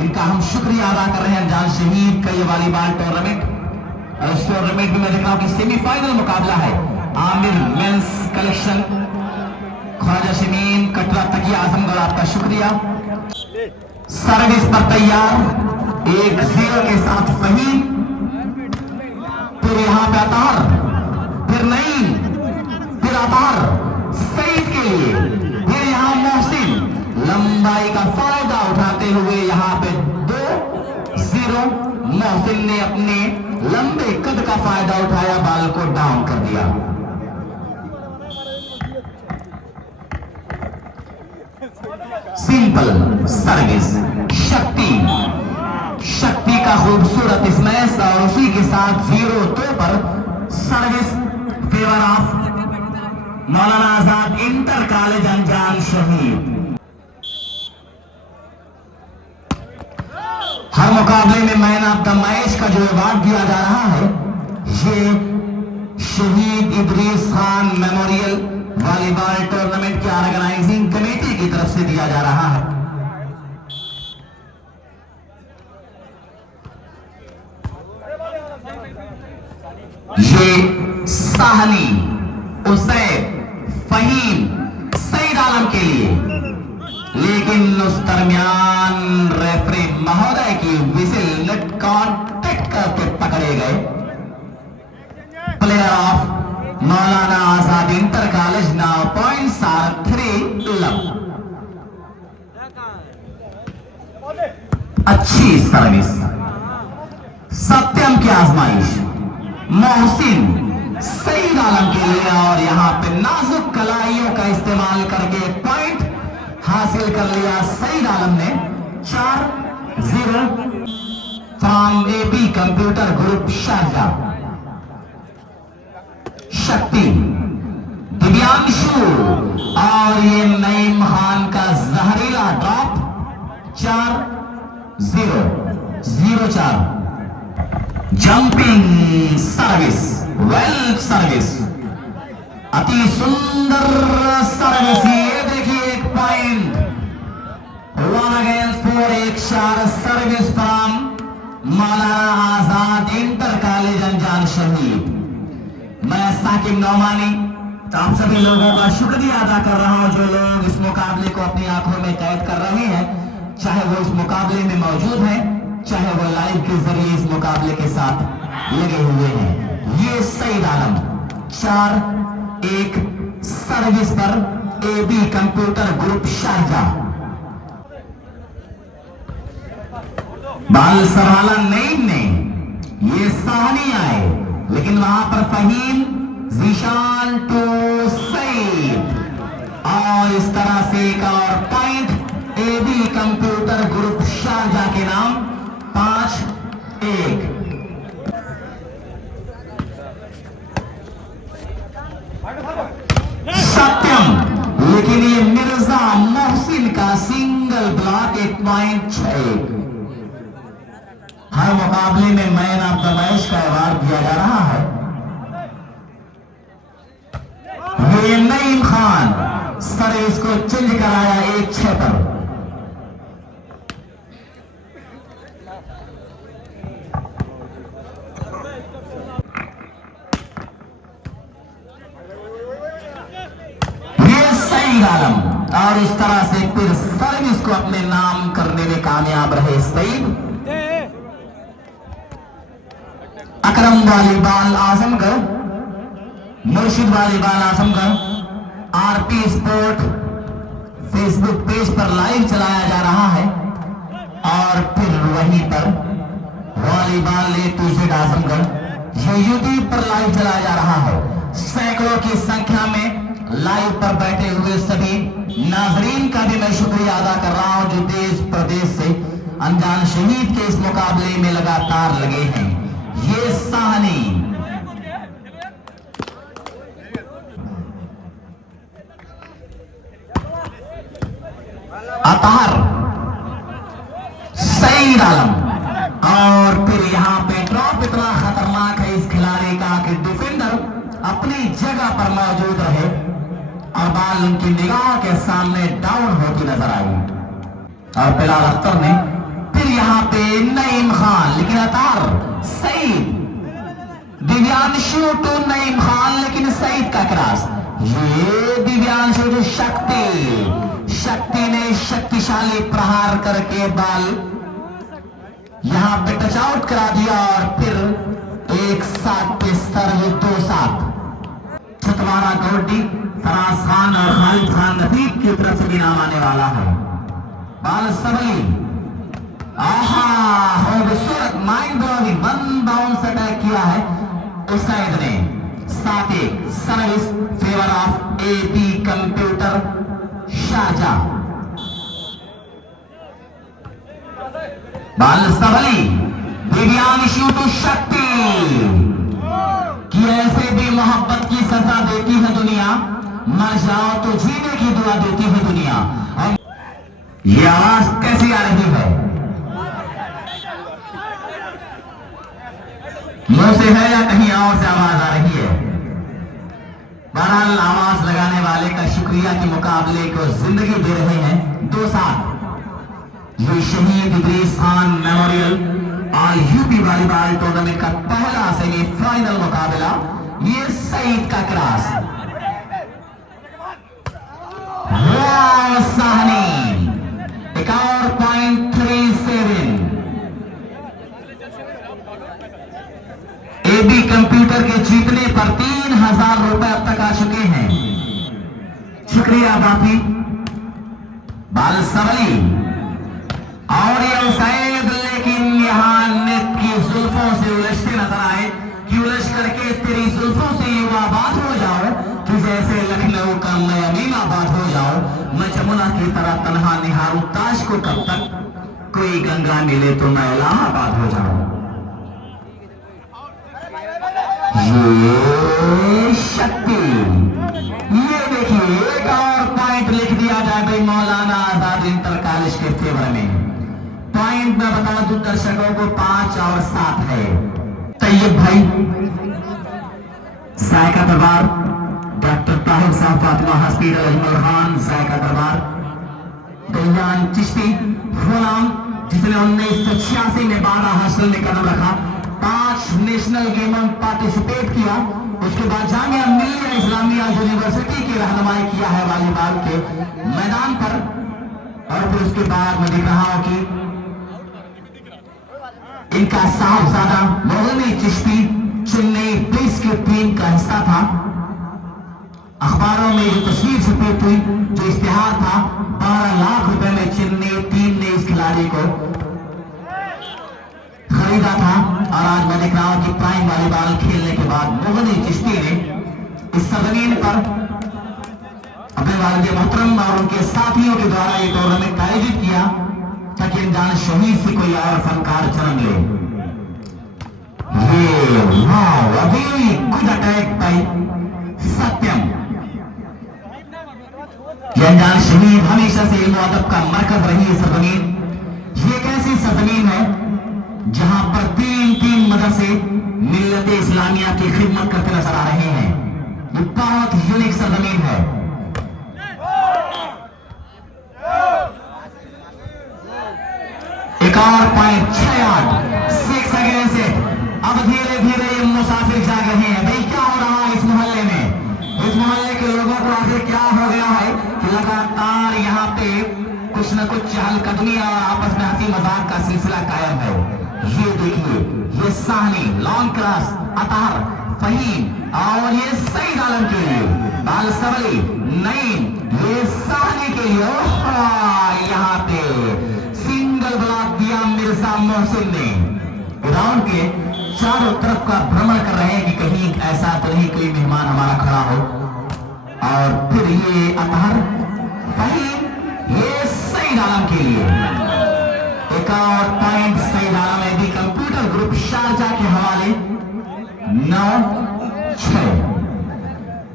इनका हम शुक्रिया अदा कर रहे हैं। जान शहीद का ये वॉलीबॉल टूर्नामेंट, और इस टूर्नामेंट में मैं देख रहा हूं कि सेमीफाइनल मुकाबला है। आमिर मेंस कलेक्शन, ख्वाजा शमीम कटरा तकिया आजमगढ़, आपका शुक्रिया। सर्विस पर तैयार, 1-0 के साथ फहीम, फिर यहां पे अतार, फिर नहीं, फिर अतार सईद के लिए, फिर यहां मोहसिन लंबाई का फायदा उठाते हुए यहां पे 2-0। मोहसिन ने अपने लंबे कद का फायदा उठाया, बाल को डाउन कर दिया। सिंपल सर्विस, शक्ति का खूबसूरत स्मैश, और उसी के साथ 0-2 पर service favour of Maulana Azad inter college अनजान शहीद। हर मुकाबले में मैन ऑफ द मैच का जो अवार्ड दिया जा रहा है, ये शहीद Idris Khan memorial volleyball tournament की ऑर्गेनाइजिंग कमेटी की तरफ से दिया जा रहा है। ये साहनी, उसैब, फहीम, सईद आलम के लिए, लेकिन उस दरमियान रेफरी महोदय की विजिल नेट कॉन्टेक्ट करके पकड़े गए। Player of Maulana Azad inter college, now points are 3-11। अच्छी सर्विस, सत्यम की आजमाइश, मोहसिन सईद आलम के लिए, और यहां पे नाजुक कलाइयों का इस्तेमाल करके पॉइंट हासिल कर लिया सईद आलम ने। 4-0 from AP computer group Sharjah. शक्ति, दिव्यांशु, और ये नईम खान का जहरीला drop. 4-0, 0-4। Jumping service, well service, अति सुंदर सर्विस। ये देखिए एक पॉइंट, 1 अगेंस्ट 4, एक शार service from Maulana Azad inter college अनजान शहीद। मैं साकिब नौमानी आप सभी लोगों का शुक्रिया अदा कर रहा हूं, जो लोग इस मुकाबले को अपनी आंखों में कैद कर रहे हैं, चाहे वो इस मुकाबले में मौजूद हैं, चाहे वो लाइव के जरिए इस मुकाबले के साथ लगे हुए हैं। ये सईद आलम 4-1 सर्विस पर एबी कंप्यूटर ग्रुप शारजाह। बाल संभाला नईम ने, ये साहनी आए, लेकिन वहां पर फहीम, जीशान टू सईद, और इस तरह से एक और point AB computer group Sharjah के नाम। 5-1। सत्यम, लेकिन ये मिर्जा मोहसिन का सिंगल ब्लॉक, 1.6। हर मुकाबले में मैन ऑफ द मैच का अवार्ड दिया जा रहा है। ये नईम खान सर्विस को चेंज कराया 1-6 पर। ये सईद आलम, और इस तरह से फिर सर्विस को अपने नाम करने में कामयाब रहे सईद। अकरम वॉलीबॉल आजमगढ़, मुर्शिद volleyball Azamgarh, RP sport Facebook page पर लाइव चलाया जा रहा है, और फिर वहीं पर वॉलीबॉल A-to-Z आजमगढ़, ये यूट्यूब पर लाइव चलाया जा रहा है। सैकड़ों की संख्या में लाइव पर बैठे हुए सभी नाजरीन का भी मैं शुक्रिया अदा कर रहा हूं, जो देश प्रदेश से अनजान शहीद के इस मुकाबले में लगातार लगे हैं। ये साहनी, अतार, सईद आलम, और फिर यहां पे ड्रॉप इतना खतरनाक है इस खिलाड़ी का कि डिफेंडर अपनी जगह पर मौजूद रहे और बाल उनकी निगाह के सामने डाउन होती नजर आई, और बिलाल अख्तर ने फिर नईम खान, लेकिन अतार सईद। दिव्यांशु टू नईम खान, लेकिन सईद का क्रॉस। ये दिव्यांशु जो शक्ति ने शक्तिशाली प्रहार करके बाल यहां पे टच आउट करा दिया और फिर एक साथ पे स्तर 2-7 छतवारा कबड्डी फराज खान और खालिद खान नफीक की तरफ से भी नाम आने वाला है। बाल सबली खूबसूरत mind blowing one bounce attack किया है उस साइड ने। 7-1 service favour of AP computer Sharjah. बाल सबली दिव्यांशु टू शक्ति कि ऐसे भी मोहब्बत की सजा देती है दुनिया, मर जाओ तो जीने की दुआ देती है दुनिया। और ये आवाज कैसी आ रही है? मुंह से है या कहीं और से आवाज आ रही है? बहरहाल आवाज लगाने वाले का शुक्रिया के मुकाबले को जिंदगी दे रहे हैं 2-7। ये शहीद Idris Khan memorial all UP volleyball tournament का पहला सेमीफाइनल मुकाबला। ये सईद का क्रॉस, साहनी 51.37। एबी कंप्यूटर के जीतने पर 3000 रुपए अब तक आ चुके हैं। शुक्रिया बापी। बाल सबली और ये सैद, लेकिन यहाँ नेत की जुल्फों से उलझते नजर आए कि उलझ करके तेरी जुल्फों से युवाबाद हो जाओ कि जैसे लखनऊ का मैं अमीनाबाद हो जाओ। मैं जमुना की तरह तन्हा निहारूं ताज को, कब तक कोई गंगा मिले तो मैं इलाहाबाद हो जाऊं। ये शक्ति, ये देखिए एक और पॉइंट लिख दिया जाए भाई मौलाना आजाद इंटर कॉलेज के फेवर में। पॉइंट में बता दूं दर्शकों को 5 और 7 है। तैयब भाई, जायका दरबार, डॉक्टर ताहिर साहब फातिमा हॉस्पिटल अजमल खान, जायका दरबार, दयान चिश्ती गुलाम जिसने 1986 में 12 हॉस्टल में कदम रखा, 5 नेशनल गेम में पार्टिसिपेट किया। उसके बाद जामिया मिल्लिया इस्लामिया यूनिवर्सिटी की रहनुमाई किया है वॉलीबॉल के मैदान पर। और फिर उसके बाद मैं देख रहा हूं कि इनका साहबजादा मोहम्मद चिश्ती चेन्नई पुलिस की टीम का हिस्सा था। अखबारों में जो तस्वीर छपी थी, जो इश्तिहार था, 12 लाख रुपए में चेन्नई टीम ने इस खिलाड़ी को खरीदा था। और आज मैं देख रहा हूं कि प्राइम वॉलीबॉल खेलने के बाद मोहम्मद चिश्ती ने इस सरजमीन पर अपने वालिद मोहतरम और उनके साथियों के द्वारा ये टूर्नामेंट आयोजित किया ताकि अनजान शहीद से कोई और फनकार जन्म ले। ये अभी गुड अटैक बाय सत्यम। ये अनजान शहीद हमेशा से इल्म अदब का मरकज रही है सरजमीन। ये एक ऐसी सरजमीन है जहां पर 3 मदरसे मिल्लत इस्लामिया की खिदमत करते नजर आ रहे हैं। ये बहुत यूनिक सरजमीन है। एक और पॉइंट 6 सेकेंड से अब धीरे धीरे ये मुसाफिर जाग रहे हैं। भाई क्या हो रहा है इस मोहल्ले में? इस मोहल्ले के लोगों को आखिर क्या हो गया है कि लगातार यहाँ पे कुछ न कुछ चहलकदमी और आपस में हंसी मजाक का सिलसिला कायम है। ये देखिए, ये साहनी लॉन्ग क्रॉस अतार फहीम और ये सईद आलम के लिए, बाल सबली नईम, ये साहनी के लिए यहाँ पे सिंगल ब्लॉक दिया मिर्जा मोहसिन ने। ग्राउंड के चारों तरफ का भ्रमण कर रहे हैं कि कहीं ऐसा तो नहीं कोई मेहमान हमारा खड़ा हो। और फिर ये अतहर फहीम, ये सईद आलम के लिए एक और पॉइंट सईद आलम एबी कंप्यूटर ग्रुप शारजाह के हवाले 9-6।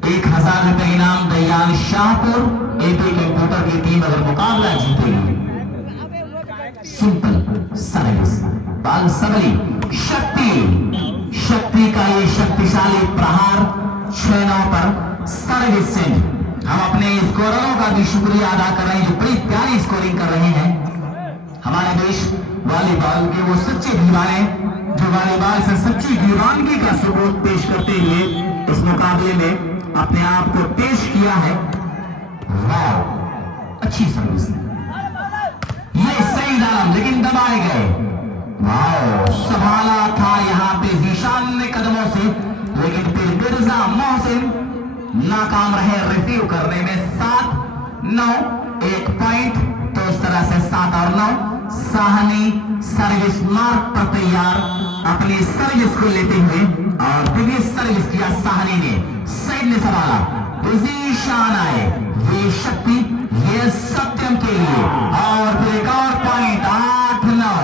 1000 रुपए इनाम दयान शाहपुर। एबी कंप्यूटर की टीम अगर मुकाबला जीतेगी, सिंपल सर्विस। बाल सबली शक्ति का ये शक्तिशाली प्रहार 6-9 पर सर्विस सेंड। हम अपने स्कोररों का भी शुक्रिया अदा कर रहे हैं जो बड़ी प्यारी स्कोरिंग कर रहे हैं। हमारे देश वॉलीबॉल के वो सच्चे दीवाने जो वॉलीबॉल से सच्ची दीवानगी का सबूत पेश करते हुए इस मुकाबले में अपने आप को पेश किया है। वाह, अच्छी सर्विस, ये सही डाला लेकिन दबाए गए। वाह, संभाला था यहाँ पे जीशान ने कदमों से, लेकिन फिर मिर्जा मोहसिन नाकाम रहे रिसीव करने में। 7-9 1 पॉइंट। तो इस तरह से 7 और 9 साहनी सर्विस मार्क पर तैयार अपनी सर्विस को लेते हुए और दिव्य सर्विस किया साहनी ने। सैद ने संभाला, जीशान आए, ये शक्ति ये सत्यम के लिए और फिर एक और पॉइंट। 8-9।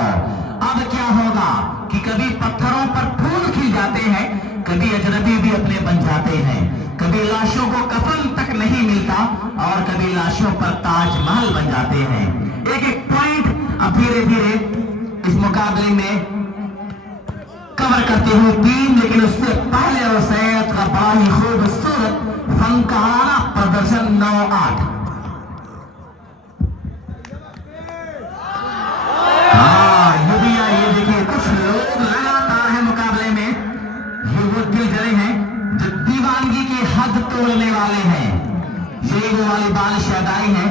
अब क्या होगा कि कभी पत्थरों पर फूल खिल जाते हैं, कभी अजनबी भी अपने बन जाते हैं, कभी लाशों को कफन तक नहीं मिलता और कभी लाशों पर ताजमहल बन जाते हैं। एक एक पॉइंट अब धीरे धीरे इस मुकाबले में कवर करते हुए टीम, लेकिन उससे पहले उसैद का बड़ा ही खूबसूरत फनकाराना प्रदर्शन। 9-8। ये देखिए कुछ लोग लगातार है मुकाबले में, ये वो दिल जले हैं जो दीवानगी की हद तोड़ने वाले हैं। ये वो वॉलीबॉल शहदाई हैं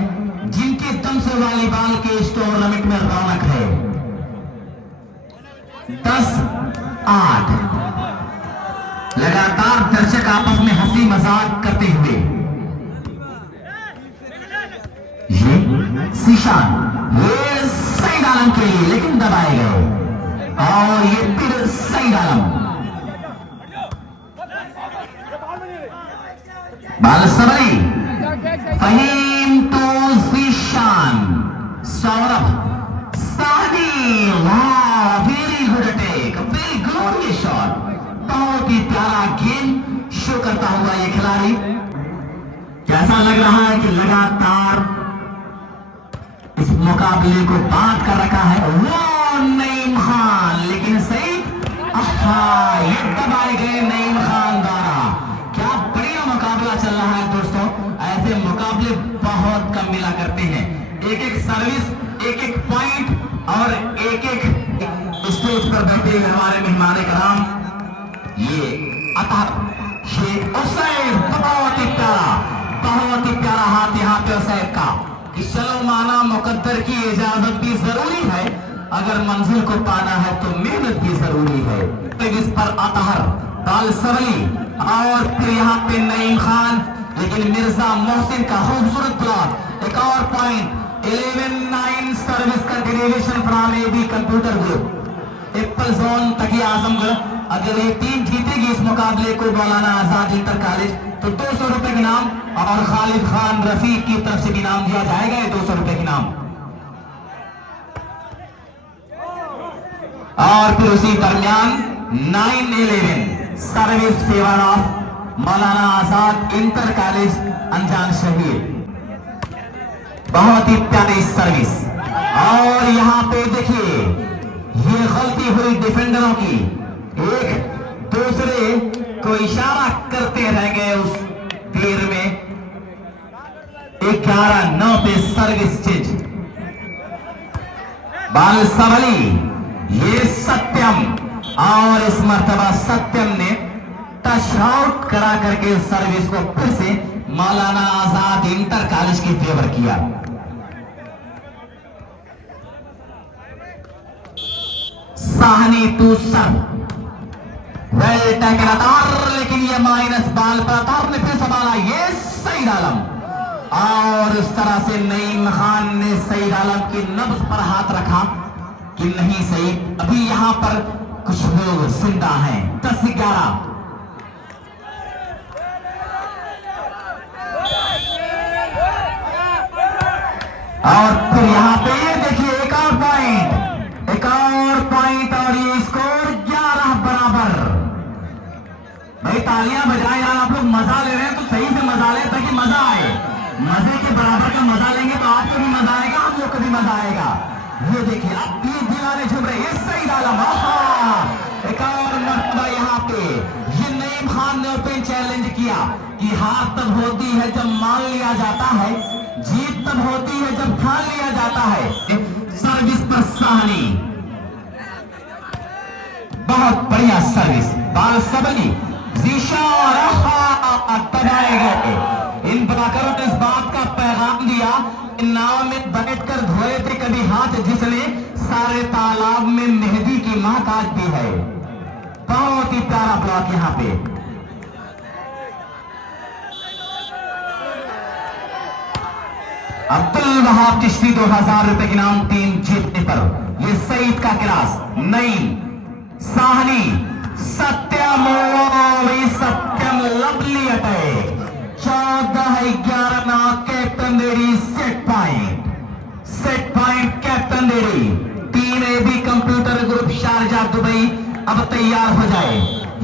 जिनके दम से वॉलीबॉल के इस टूर्नामेंट में रौनक है। 10-8। लगातार दर्शक आपस में हंसी मजाक करते हुए ये शीशान, ये सईद आलम के लिए, लेकिन दबाए गए और ये फिर सईद आलम। बालसबरी, फहीम तो शीशान, सौरभ, साहनी। वाह, very good attack, very good ये शॉट, बहुत ही प्यारा गेम शो करता हुआ ये खिलाड़ी। कैसा लग रहा है कि लगातार इस मुकाबले को बांट कर रखा है वो नईम खान, लेकिन सही ये दबाए गए नईम खान द्वारा। क्या बढ़िया मुकाबला चल रहा है दोस्तों, ऐसे मुकाबले बहुत कम मिला करते हैं। एक एक सर्विस, एक एक पॉइंट और एक एक स्टेज पर बैठे हुए हमारे मेहमान कराम, ये अतहर शेख उसैद, बहुत ही प्यारा हाथ यहाँ पे उसैद का कि चलो माना मुकद्दर की इजाजत भी जरूरी है, अगर मंजिल को पाना है तो मेहनत भी जरूरी है। इस पर अतहर, बालसबरी और फिर यहाँ पे नईम खान, लेकिन मिर्जा मोहसिन का खूबसूरत ब्लॉक। एक और पॉइंट। 11-9 सर्विस का derivation from AB computer group, apple zone Takia Azamgarh. अगर ये टीम जीतेगी इस मुकाबले को मौलाना आजाद इंटर कॉलेज, तो 200 रुपए के नाम और खालिद खान रफीक की तरफ से भी नाम दिया जाएगा, 200 रुपए के नाम। और फिर उसी दरमियान 9-11 service favour of Maulana Azad inter college अनजान शहीद, बहुत ही प्यारी सर्विस। और यहाँ पे देखिए ये गलती हुई डिफेंडरों की, एक दूसरे को इशारा करते रह गए उस देर में। 11-9 पे सर्विस चेंज। बालसबरी, ये सत्यम, और इस मर्तबा सत्यम ने टच आउट करा करके सर्विस को फिर से मौलाना आजाद इंटर कॉलेज की फेवर किया। Sahni to sir, well taken अतार, लेकिन ये माइनस बाल पर अतार ने फिर संभाला, ये सईद आलम। और इस तरह से नईम खान ने सईद आलम की नब्ज पर हाथ रखा कि नहीं सईद, अभी यहां पर कुछ लोग जिंदा हैं। 10-11। और फिर यहां पे ये देखिए एक और पॉइंट और ये स्कोर 11 बराबर। भाई तालियां बजाएं यार, आप लोग मजा ले रहे हैं तो सही से मजा लें ताकि मजा आए। मजे के बराबर का मजा लेंगे तो आपको भी मजा आएगा, हम लोग को भी मजा आएगा। ये देखिए अब भी दीवाने झूम रहे, ये सईद आलम। एक और मर्तबा यहाँ पे ये नईम खान ने ओपन चैलेंज किया कि हार तब होती है जब मान लिया जाता है, जीत तब होती है जब ठान लिया जाता है। सर्विस पर साहनी, बहुत बढ़िया सर्विस, बाल सबली जीशा दबाए गए। इन बलाकरों ने इस बात का पैगाम दिया कि नाव में बैठकर धोए थे कभी हाथ जिसने सारे तालाब में मेहंदी की महक आज दी है। बहुत ही प्यारा ब्लॉक यहां पे। अब्दुल वहाब चिश्ती 2000 रुपए की नाम टीम जीतने पर ये सईद का क्लास नईम साहनी सत्यम सत्यम लवली अटे 14-11 ना कैप्टन देरी सेट पॉइंट कैप्टन देरी। Team A B computer group Sharjah Dubai अब तैयार हो जाए।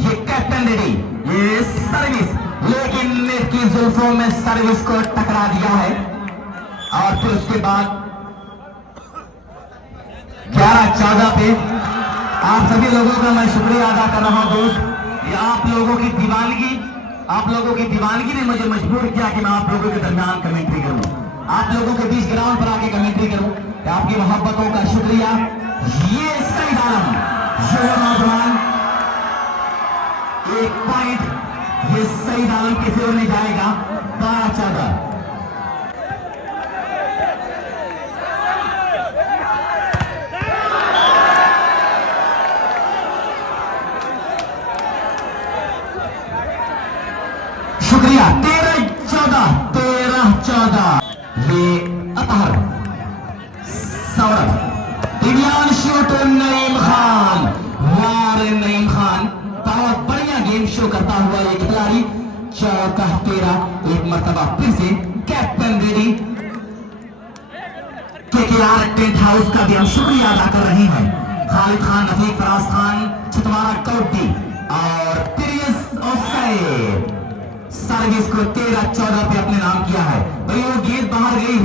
ये कैप्टन देरी ये सर्विस, लेकिन नेट की जुल्फों में सर्विस को टकरा दिया है और फिर उसके बाद 11-14 पे आप सभी लोगों का मैं शुक्रिया अदा कर रहा हूं दोस्त। ये आप लोगों की दीवानगी ने मुझे मजबूर किया कि मैं आप लोगों के दरमियान कमेंट्री करूं, आप लोगों के बीच ग्राउंड पर आके कमेंट्री करूं। आपकी मोहब्बतों का शुक्रिया। ये सईद आलम जो नौजवान 1 पॉइंट ये सईद आलम के फेवर में जाएगा 12-14। शुक्रिया। 13-14 ये अतहर सौरभ दिव्यांशु तो नईम खान वार नईम खान बहुत बढ़िया गेम शो करता हुआ ये खिलाड़ी 14-13 एक मर्तबा फिर से captain ready KKR tent house का भी हम शुक्रिया अदा कर रहे हैं। खालिद खान, नफीक, फराज खान, छितवारा कौटी और प्रियस ऑफसाइड सर्विस को 13-14 पे अपने नाम किया है। भाई वो गेंद बाहर गई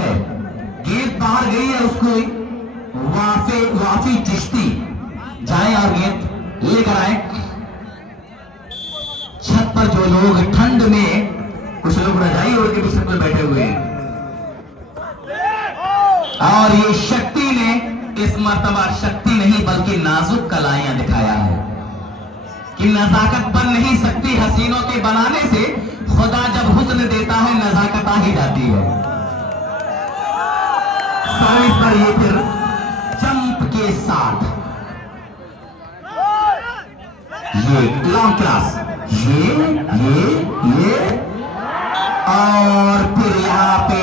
है, उसको वाफी चिश्ती जाए और गेंद लेकर आए। छत पर जो लोग ठंड में कुछ लोग रजाई ओढ़ के भी छत पर बैठे हुए हैं और ये शक्ति ने इस मर्तबा शक्ति नहीं बल्कि नाजुक कलाइयां दिखाया है कि नजाकत बन नहीं सकती हसीनों के बनाने से, खुदा जब हुस्न देता है नजाकत आ ही जाती है। सर्विस पर ये फिर जंप के साथ ये लॉन्ग क्लास ये और फिर यहां पे